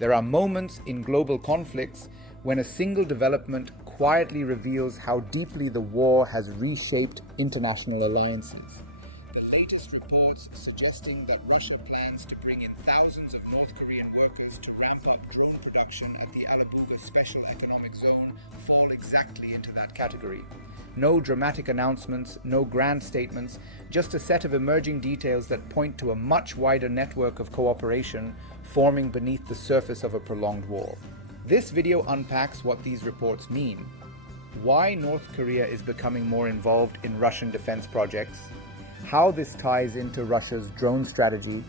There are moments in global conflicts when a single development quietly reveals how deeply the war has reshaped international alliances. The latest reports suggesting that Russia plans to bring in thousands of North Korean workers to ramp up drone production at the Alabuga Special Economic Zone fall exactly into that category. No dramatic announcements, no grand statements, just a set of emerging details that point to a much wider network of cooperation forming beneath the surface of a prolonged war. This video unpacks what these reports mean, why North Korea is becoming more involved in Russian defense projects, how this ties into Russia's drone strategy,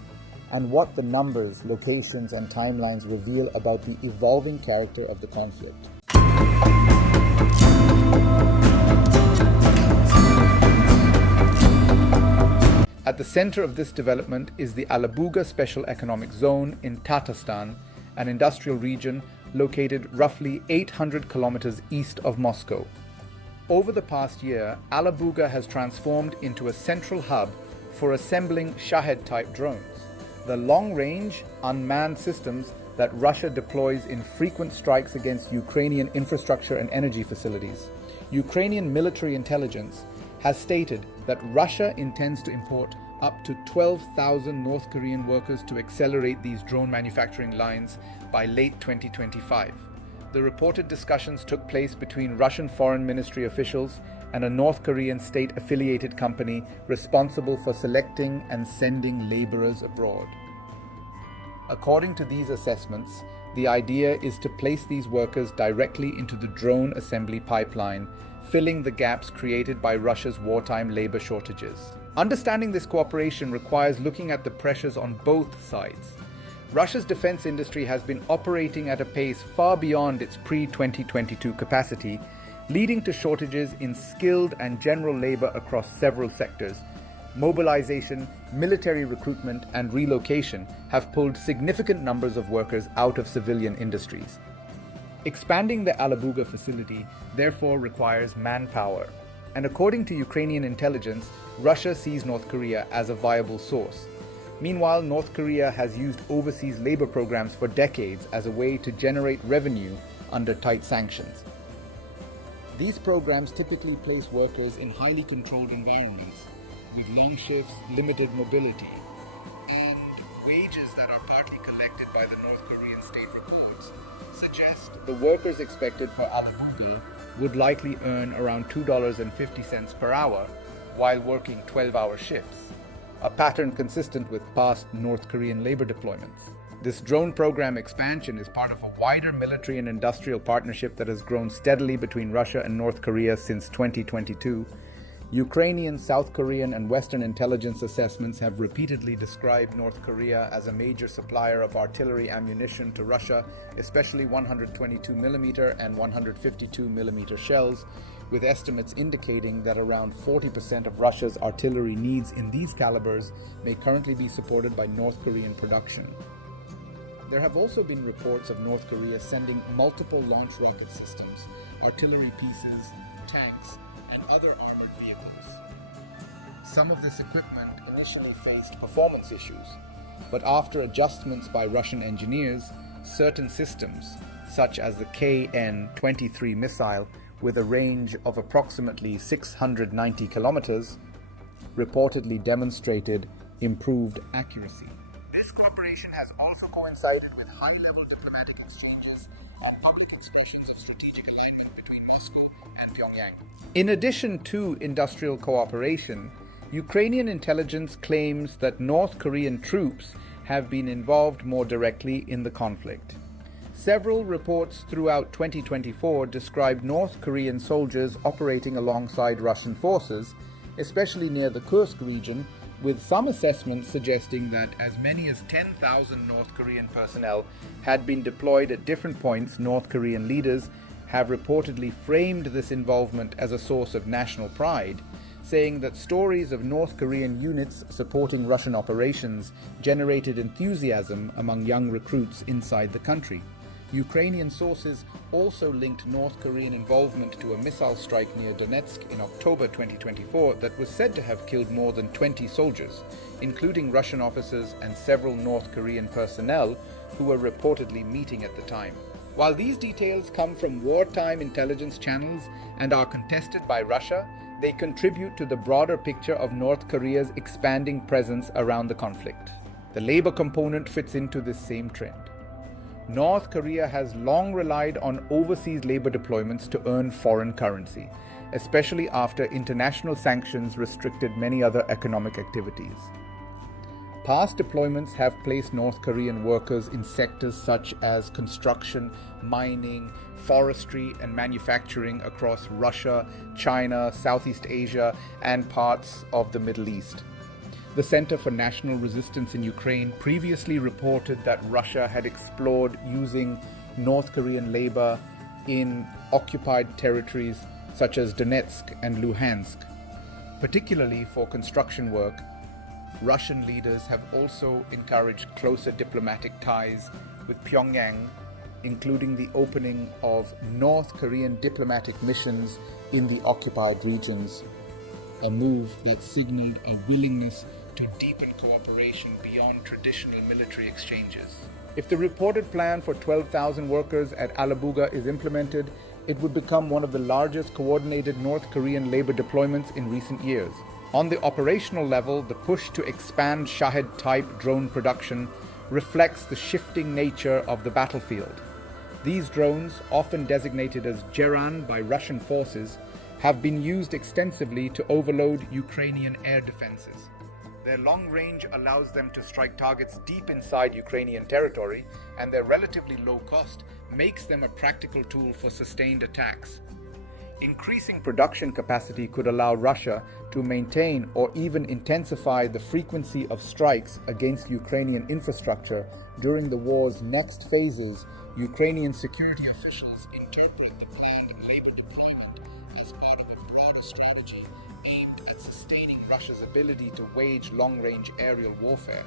and what the numbers, locations, and timelines reveal about the evolving character of the conflict. At the center of this development is the Alabuga Special Economic Zone in Tatarstan, an industrial region located roughly 800 kilometers east of Moscow. Over the past year, Alabuga has transformed into a central hub for assembling Shahed-type drones, the long-range, unmanned systems that Russia deploys in frequent strikes against Ukrainian infrastructure and energy facilities. Ukrainian military intelligence has stated that Russia intends to import up to 12,000 North Korean workers to accelerate these drone manufacturing lines by late 2025. The reported discussions took place between Russian Foreign Ministry officials and a North Korean state-affiliated company responsible for selecting and sending laborers abroad. According to these assessments, the idea is to place these workers directly into the drone assembly pipeline, filling the gaps created by Russia's wartime labor shortages. Understanding this cooperation requires looking at the pressures on both sides. Russia's defense industry has been operating at a pace far beyond its pre-2022 capacity, leading to shortages in skilled and general labor across several sectors. Mobilization, military recruitment, and relocation have pulled significant numbers of workers out of civilian industries. Expanding the Alabuga facility therefore requires manpower, and according to Ukrainian intelligence, Russia sees North Korea as a viable source. Meanwhile, North Korea has used overseas labor programs for decades as a way to generate revenue under tight sanctions. These programs typically place workers in highly controlled environments, with long shifts, limited mobility, and wages that are partly collected by the North Korean state reports suggest the workers expected for Alabuga would likely earn around $2.50 per hour while working 12-hour shifts, a pattern consistent with past North Korean labor deployments. This drone program expansion is part of a wider military and industrial partnership that has grown steadily between Russia and North Korea since 2022. Ukrainian, South Korean, and Western intelligence assessments have repeatedly described North Korea as a major supplier of artillery ammunition to Russia, especially 122mm and 152mm shells, with estimates indicating that around 40% of Russia's artillery needs in these calibers may currently be supported by North Korean production. There have also been reports of North Korea sending multiple launch rocket systems, artillery pieces, tanks, and other armored vehicles. Some of this equipment initially faced performance issues, but after adjustments by Russian engineers, certain systems, such as the KN-23 missile with a range of approximately 690 kilometers, reportedly demonstrated improved accuracy. This cooperation has also coincided with high-level diplomatic exchanges and public expressions of strategic alignment between Moscow and Pyongyang. In addition to industrial cooperation, Ukrainian intelligence claims that North Korean troops have been involved more directly in the conflict. Several reports throughout 2024 described North Korean soldiers operating alongside Russian forces, especially near the Kursk region, with some assessments suggesting that as many as 10,000 North Korean personnel had been deployed at different points. North Korean leaders have reportedly framed this involvement as a source of national pride, saying that stories of North Korean units supporting Russian operations generated enthusiasm among young recruits inside the country. Ukrainian sources also linked North Korean involvement to a missile strike near Donetsk in October 2024 that was said to have killed more than 20 soldiers, including Russian officers and several North Korean personnel who were reportedly meeting at the time. While these details come from wartime intelligence channels and are contested by Russia, they contribute to the broader picture of North Korea's expanding presence around the conflict. The labor component fits into this same trend. North Korea has long relied on overseas labor deployments to earn foreign currency, especially after international sanctions restricted many other economic activities. Past deployments have placed North Korean workers in sectors such as construction, mining, forestry, and manufacturing across Russia, China, Southeast Asia, and parts of the Middle East. The Center for National Resistance in Ukraine previously reported that Russia had explored using North Korean labor in occupied territories such as Donetsk and Luhansk. Particularly for construction work, Russian leaders have also encouraged closer diplomatic ties with Pyongyang, including the opening of North Korean diplomatic missions in the occupied regions, a move that signaled a willingness to deepen cooperation beyond traditional military exchanges. If the reported plan for 12,000 workers at Alabuga is implemented, it would become one of the largest coordinated North Korean labor deployments in recent years. On the operational level, the push to expand Shahed-type drone production reflects the shifting nature of the battlefield. These drones, often designated as Geran by Russian forces, have been used extensively to overload Ukrainian air defenses. Their long range allows them to strike targets deep inside Ukrainian territory, and their relatively low cost makes them a practical tool for sustained attacks. Increasing production capacity could allow Russia to maintain or even intensify the frequency of strikes against Ukrainian infrastructure during the war's next phases. Ukrainian security officials interpret the planned labor deployment as part of a broader strategy aimed at sustaining Russia's ability to wage long-range aerial warfare.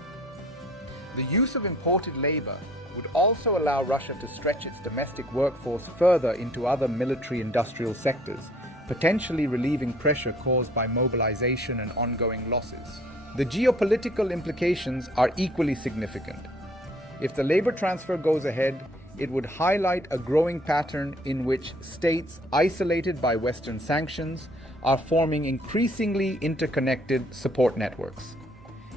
The use of imported labor would also allow Russia to stretch its domestic workforce further into other military-industrial sectors, potentially relieving pressure caused by mobilization and ongoing losses. The geopolitical implications are equally significant. If the labor transfer goes ahead, it would highlight a growing pattern in which states isolated by Western sanctions are forming increasingly interconnected support networks.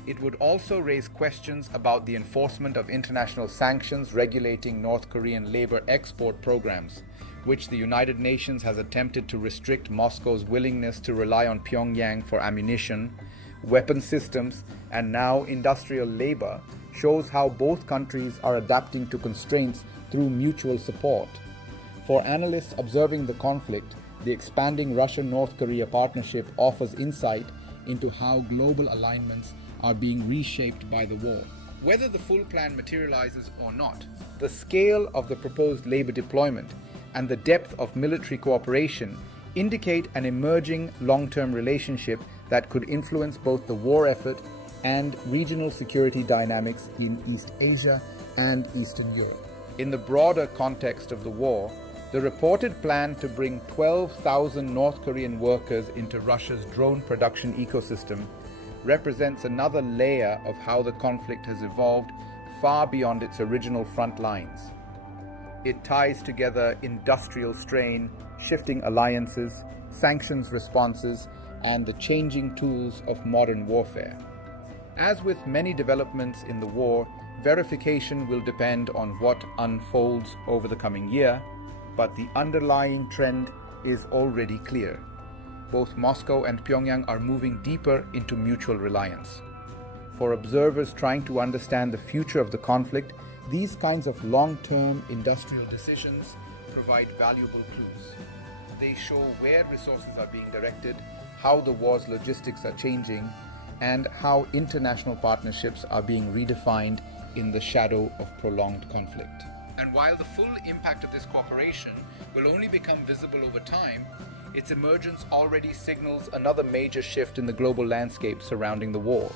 It would also raise questions about the enforcement of international sanctions regulating North Korean labor export programs, which the United Nations has attempted to restrict Moscow's willingness to rely on Pyongyang for ammunition, weapon systems, and now industrial labor, shows how both countries are adapting to constraints through mutual support. For analysts observing the conflict, the expanding Russia-North Korea partnership offers insight into how global alignments are being reshaped by the war. Whether the full plan materializes or not, the scale of the proposed labor deployment and the depth of military cooperation indicate an emerging long-term relationship that could influence both the war effort and regional security dynamics in East Asia and Eastern Europe. In the broader context of the war, the reported plan to bring 12,000 North Korean workers into Russia's drone production ecosystem represents another layer of how the conflict has evolved far beyond its original front lines. It ties together industrial strain, shifting alliances, sanctions responses, and the changing tools of modern warfare. As with many developments in the war, verification will depend on what unfolds over the coming year, but the underlying trend is already clear. Both Moscow and Pyongyang are moving deeper into mutual reliance. For observers trying to understand the future of the conflict, these kinds of long-term industrial decisions provide valuable clues. They show where resources are being directed, how the war's logistics are changing, and how international partnerships are being redefined in the shadow of prolonged conflict. And while the full impact of this cooperation will only become visible over time, its emergence already signals another major shift in the global landscape surrounding the war.